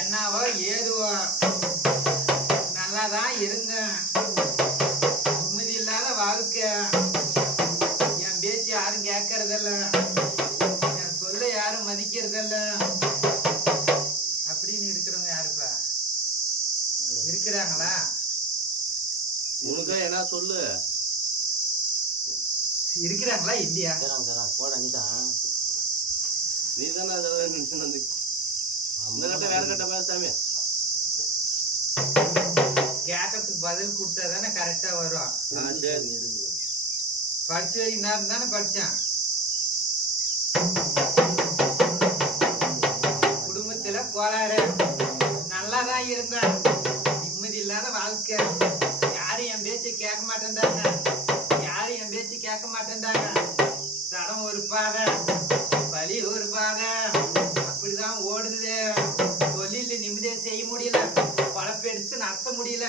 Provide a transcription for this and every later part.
என்னவோ ஏதுவோ. நல்லா தான் இருந்தேன். நிம்மதி இல்லாத வாழ்க்கை. என் பேச்சு யாரும் கேட்கறதில்ல என் சொல்ல யாரும் மதிக்கிறதில்ல. அப்படின்னு இருக்கிறவங்க யாருப்பா? இருக்கிறாங்களா? உனக்கு என்ன சொல்லு? இருக்கிறாங்களா இல்லையா? போட நீ தான் நீ தானே அதெல்லாம் நினைச்சு வந்து இந்த கட்ட வேற கட்ட பேச சாமி. கேட்கறதுக்கு பதில் கொடுத்தா தானே கரெக்டா வரும் படிச்ச வரைக்கும் நேரம் தானே படிச்சேன். குடும்பத்துல கோளாறு. நல்லா தான் இருந்தேன். நிம்மதி இல்லாத வாழ்க்கை. யாரும் என் பேச்சு கேட்க மாட்டேன்டாங்க யாரும் என் பேச்சு கேட்க மாட்டேன்டாங்க தடம் ஒரு பாதை வலி ஒரு பாதை. தொழில நிம்மதியா செய்ய முடியல பழப்ப எடுத்து நடத்த முடியல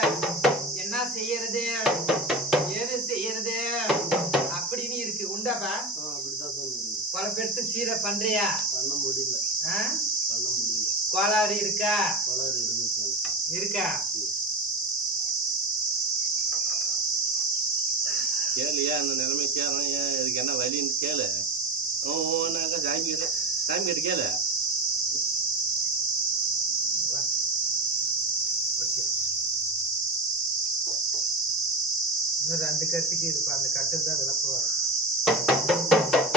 என்ன செய்யறது ஏது செய்யறது அப்படின்னு இருக்கு உண்டாப்பா அப்படிதான் இருக்குது பழப்பெடுத்து சீரை பண்றியா பண்ண முடியல? பண்ண முடியல கோளாறு இருக்கா கோளாறு இருக்குது சாமி இருக்கா கேளு ஏன் அந்த நிலைமை கேட்கறேன் ஏன் இதுக்கு என்ன வலின்னு கேளு ஓ ஓனாக்கா சாமி சாமி கேளு போச்சு. இன்னும் ரெண்டு கட்டுக்கு இருப்பா அந்த கட்டு தான் விளக்கு வரும்